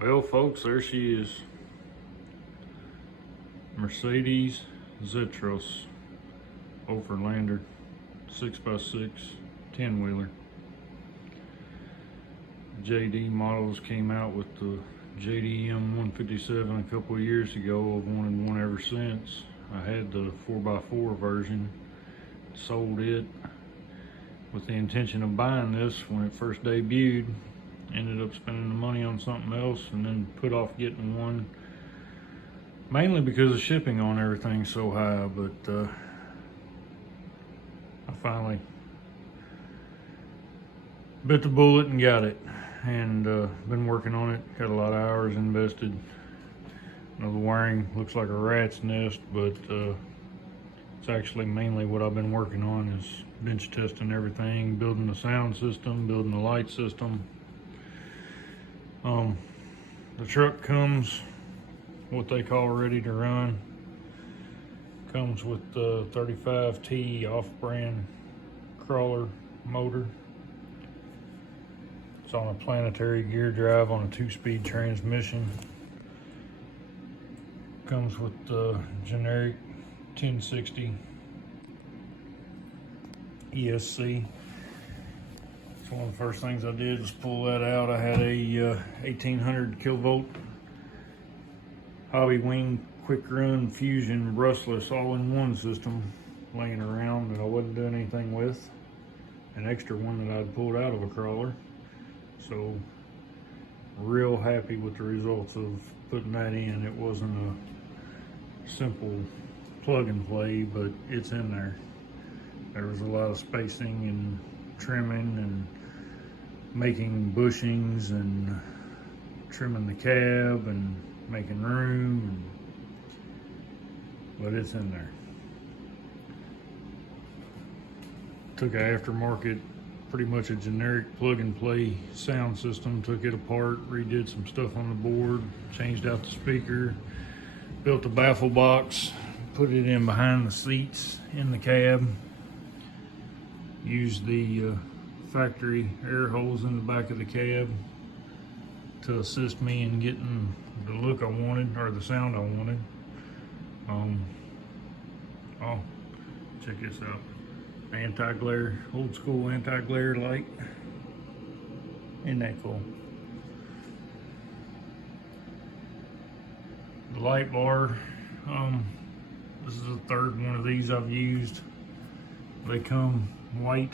Well, folks, there she is. Mercedes Zetros overlander 6x6 10-wheeler. JD models came out with the JDM-157 a couple of years ago. I've wanted one ever since. I had the 4x4 version, sold it with the intention of buying this when it first debuted. Ended up spending the money on something else and then put off getting one, mainly because the shipping on everything's so high. But I finally bit the bullet and got it, and been working on it. Got a lot of hours invested. You know, the wiring looks like a rat's nest, but it's actually mainly what I've been working on is bench testing everything, building the sound system, building the light system. The truck comes what they call ready to run. Comes with the 35T off-brand crawler motor. It's on a planetary gear drive on a 2-speed transmission. Comes with the generic 1060 ESC. So one of the first things I did was pull that out. I had a 1800 kilovolt Hobby Wing quick run fusion brushless all-in-one system laying around that I wasn't doing anything with. An extra one that I'd pulled out of a crawler. So real happy with the results of putting that in. It wasn't a simple plug and play, but it's in there. There was a lot of spacing and trimming and making bushings and trimming the cab and making room, but it's in there. Took an aftermarket, pretty much a generic plug and play sound system, took it apart, redid some stuff on the board, changed out the speaker, built a baffle box, put it in behind the seats in the cab, used the factory air holes in the back of the cab to assist me in getting the look I wanted, or the sound I wanted. Oh, check this out. Anti-glare, old school anti-glare light. Isn't that cool? The light bar, this is the third one of these I've used. They come white,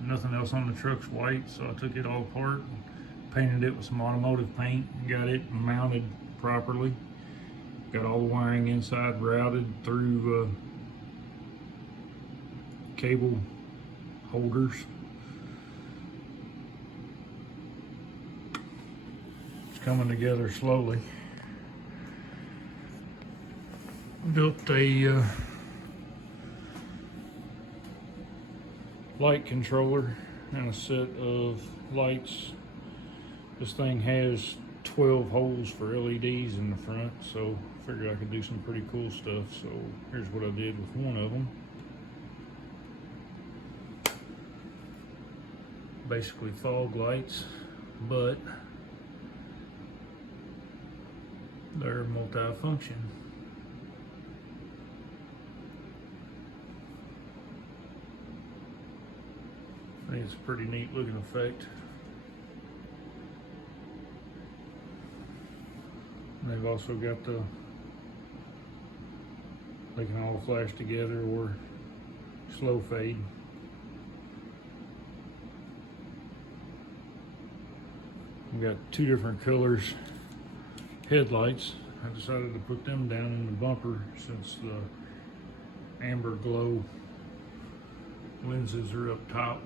nothing else on the truck's white, so I took it all apart, painted it with some automotive paint, got it mounted properly. Got all the wiring inside routed through cable holders. It's coming together slowly. Built a light controller and a set of lights. This thing has 12 holes for LEDs in the front, so I figured I could do some pretty cool stuff. So here's what I did with one of them. Basically fog lights, but they're multi-function. I think it's a pretty neat looking effect. They've also got they can all flash together or slow fade. We've got two different colors headlights. I decided to put them down in the bumper since the amber glow lenses are up top.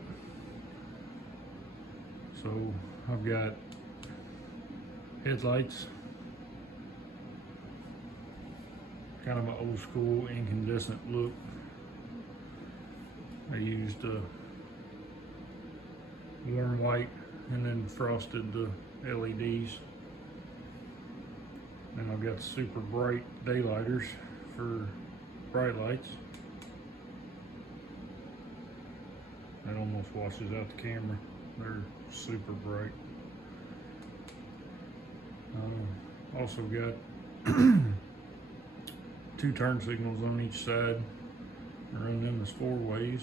So I've got headlights, kind of an old school incandescent look. I used warm white and then frosted the LEDs. And I've got super bright daylighters for bright lights. That almost washes out the camera. They're super bright. Also got two turn signals on each side. I run them as 4 ways.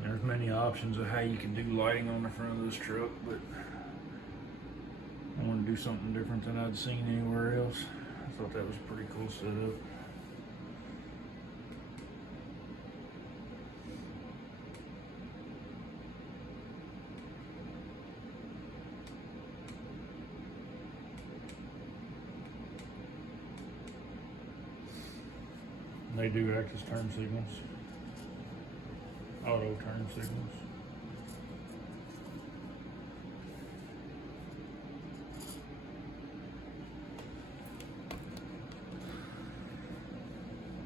There's many options of how you can do lighting on the front of this truck, but I want to do something different than I'd seen anywhere else. I thought that was a pretty cool setup. And they do act as turn signals, auto turn signals.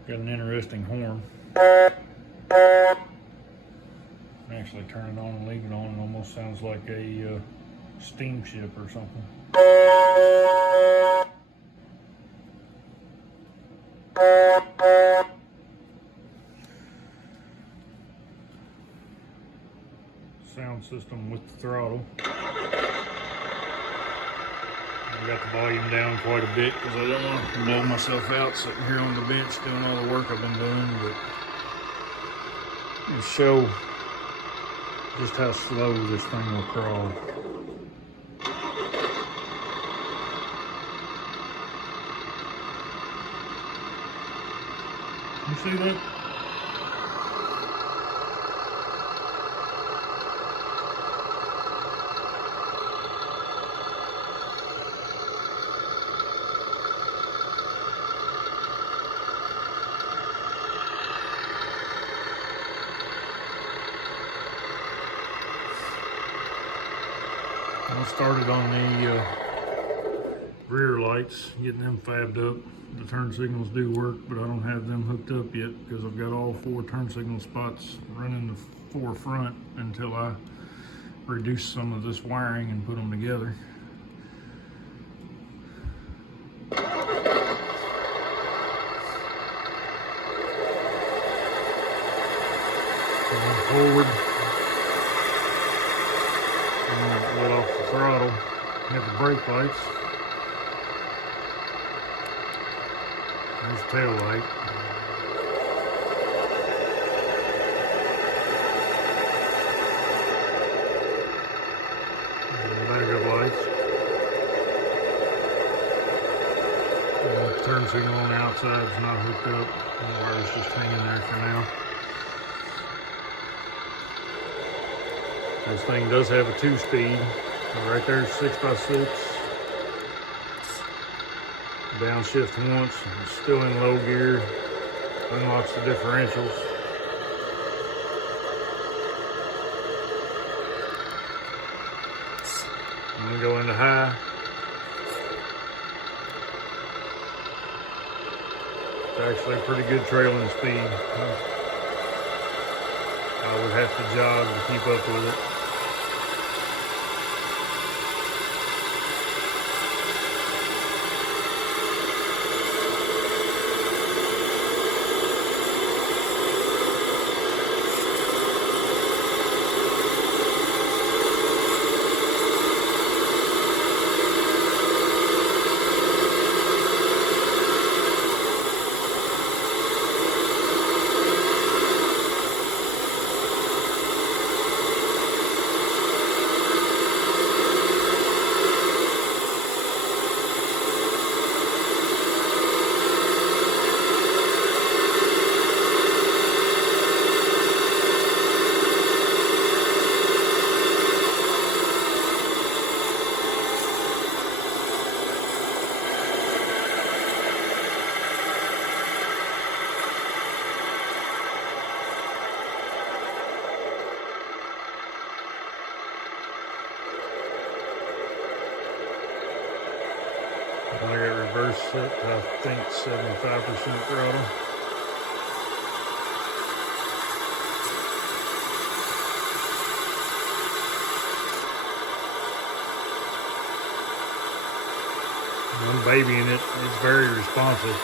Got an interesting horn. Actually turn it on and leave it on, it almost sounds like a steamship or something. Sound system with the throttle. I got the volume down quite a bit because I don't want to blow myself out sitting here on the bench doing all the work I've been doing, but to show just how slow this thing will crawl. You see that? I started on the rear lights, getting them fabbed up. The turn signals do work, but I don't have them hooked up yet because I've got all 4 turn signal spots running the forefront until I reduce some of this wiring and put them together. Going forward. Let off the throttle, hit the brake lights. There's the tail light. And the backup lights. And the turn signal on the outside is not hooked up. The wire's just hanging there for now. This thing does have a 2-speed. Right there, 6x6. Downshift once, it's still in low gear. Unlocks the differentials. I'm gonna go into high. It's actually a pretty good trailing speed. I would have to jog to keep up with it. I got reverse set to, I think, 75% throttle. I'm babying it. It's very responsive.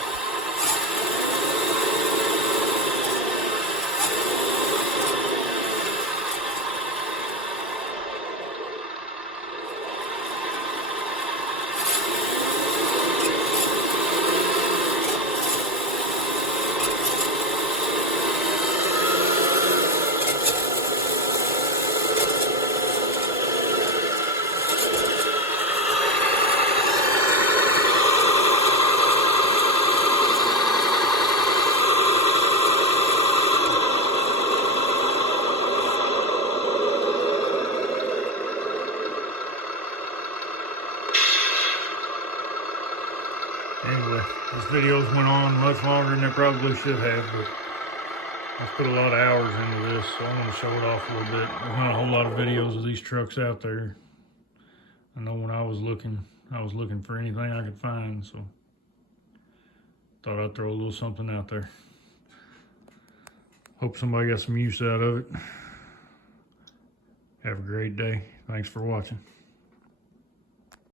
Anyway, this video's went on much longer than it probably should have, but I've put a lot of hours into this, so I'm going to show it off a little bit. There's not a whole lot of videos of these trucks out there. I know when I was looking for anything I could find, so thought I'd throw a little something out there. Hope somebody got some use out of it. Have a great day. Thanks for watching.